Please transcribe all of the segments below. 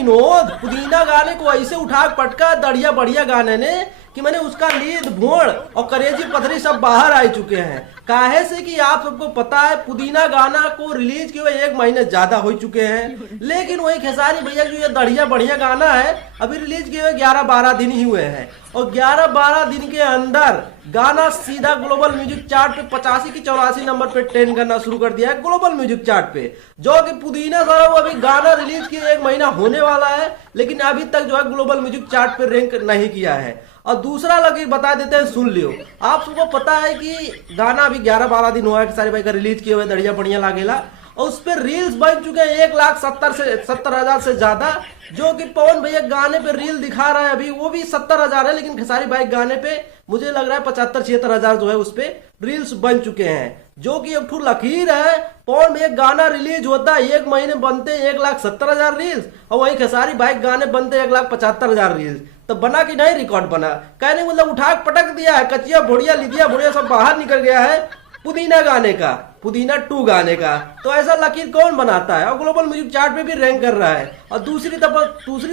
विनोद पुदीना गाने को ऐसे उठा पटका दढ़िया बढ़िया गाने ने कि मैंने उसका लीड भोड़ और करेजी पथरी सब बाहर आ चुके हैं। काहे से कि आप सबको पता है पुदीना गाना को रिलीज किए हुए 1 महीने ज्यादा हो चुके हैं, लेकिन वही खेसारी भैया जो ये दढ़िया बढ़िया गाना है अभी रिलीज किए हुए 11-12 दिन ही हुए हैं और 11-12 दिन के अंदर गाना सीधा ग्लोबल म्यूजिक चार्ट पे 85 की 84 नंबर पे ट्रेंड करना शुरू कर दिया है ग्लोबल म्यूजिक चार्ट पे। जो कि पुदीना सर वो अभी गाना रिलीज किए 1 महीना होने वाला है लेकिन अभी तक जो है ग्लोबल म्यूजिक चार्ट पे रैंक नहीं किया है। और दूसरा लकीर बता देते हैं, सुन लियो। आप सबको पता है कि गाना अभी 11-12 दिन हुआ है खेसारी भाई का रिलीज किए हुए दढ़िया बढ़िया लागेला और उस पर रील्स बन चुके हैं 1,70,000 से ज्यादा। जो कि पवन भैया गाने पे रील दिखा रहा है अभी वो भी 70,000 है, लेकिन खेसारी भाई गाने पे मुझे लग रहा है 75-76,000 जो है उस पे रील्स बन चुके हैं। जो कि एक लकीर है, पवन भैया गाना रिलीज होता है 1 महीने बनते 1,70,000 रील्स और वही खेसारी भाई गाने बनते 1,75,000 रील्स। तो बना कि नहीं रिकॉर्ड बना, कहने मतलब उठा पटक दिया है, कचिया भोड़िया लिदिया भोड़िया सब बाहर निकल गया है पुदीना गाने का, पुदीना 2 गाने का। तो ऐसा लकीर कौन बनाता है और ग्लोबल म्यूजिक चार्ट पे भी रैंक कर रहा है। और दूसरी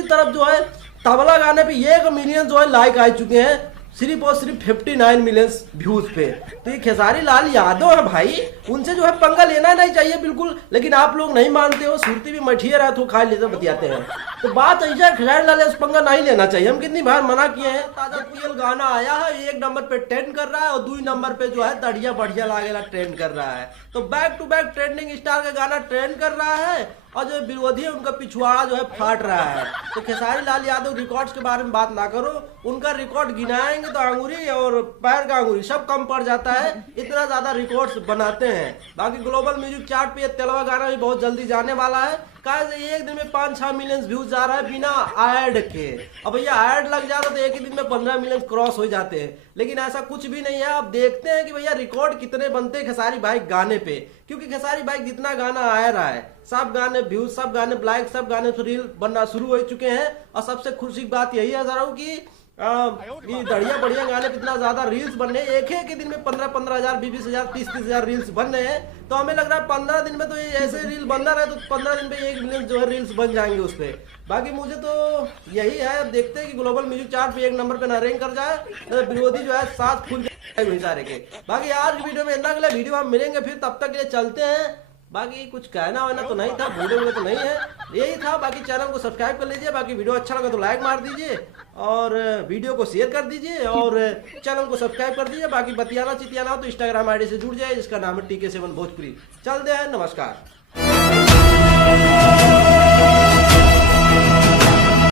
तरफ जो है तबला गाने पे 1 मिलियन जो है लाइक आ चुके हैं सिर्फ और सिर्फ 59 मिलियन व्यूज पे। तो ये खेसारी लाल यादव है भाई, उनसे जो है पंगा लेना नहीं चाहिए बिल्कुल, लेकिन आप लोग नहीं मानते हो। सुरती भी मठिए रहा तो खा लेते बतियाते हैं। तो बात ऐसा खेसारी लाल उस पंगा नहीं लेना चाहिए, हम कितनी बार मना किए हैं। ताजा पीएल गाना आया है 1 नंबर पे ट्रेंड कर रहा है और 2 नंबर पे जो है दढ़िया बढ़िया लागेला ट्रेंड कर रहा है। तो back to back trending star का गाना ट्रेंड कर रहा है और जो विरोधी है उनका पिछवाड़ा जो है फाट रहा है। तो खेसारी लाल यादव रिकॉर्ड्स के बारे में बात ना करो, उनका रिकॉर्ड गिनाएंगे तो अंगूरी और पैर का अंगूरी सब कम पड़ जाता है, इतना ज्यादा रिकॉर्ड्स बनाते हैं। बाकी ग्लोबल म्यूजिक चार्ट पे ये तेलवा गाना भी बहुत जल्दी जाने वाला है। एक दिन में 5-6 मिलियन व्यूज जा रहा है बिना ऐड के। अब भैया ऐड लग जाता तो एक ही दिन में 15 मिलियन क्रॉस हो जाते हैं, लेकिन ऐसा कुछ भी नहीं है। अब देखते हैं कि भैया रिकॉर्ड कितने बनते हैं खेसारी भाई गाने पे, क्योंकि खेसारी भाई जितना गाना आ रहा है सब गाने व्यूज, सब गाने ब्लाइक, सब गाने रील बनना शुरू हो चुके हैं। और सबसे खुशी बात यही है जरा कि बढ़िया बढ़िया गाने कितना ज्यादा रील्स बन रहे हैं। एक ही दिन में 15,000, 20,000, 30,000 रील्स बन रहे हैं। तो हमें लग रहा है 15 दिन में तो ये ऐसे रील बनना रहे तो 15 दिन में 1 मिलियन जो है रील्स बन जाएंगे उस पे। बाकी मुझे तो यही है, अब देखते हैं कि ग्लोबल म्यूजिक चार्ट पे 1 नंबर पे ना रैंक कर जाए, तो विरोधी जो है साथ फूल सारे के। बाकी आज वीडियो में इतना, अगले वीडियो हम मिलेंगे फिर, तब तक के लिए चलते हैं। बाकी कुछ कहना वाना तो नहीं था, वीडियो तो नहीं है, यही था। बाकी चैनल को सब्सक्राइब कर लीजिए, बाकी वीडियो अच्छा लगा तो लाइक मार दीजिए और वीडियो को शेयर कर दीजिए और चैनल को सब्सक्राइब कर दीजिए। बाकी बतियाना चितियाना हो तो इंस्टाग्राम आईडी से जुड़ जाए जिसका नाम है TK7 भोजपुरी। चलते हैं, नमस्कार।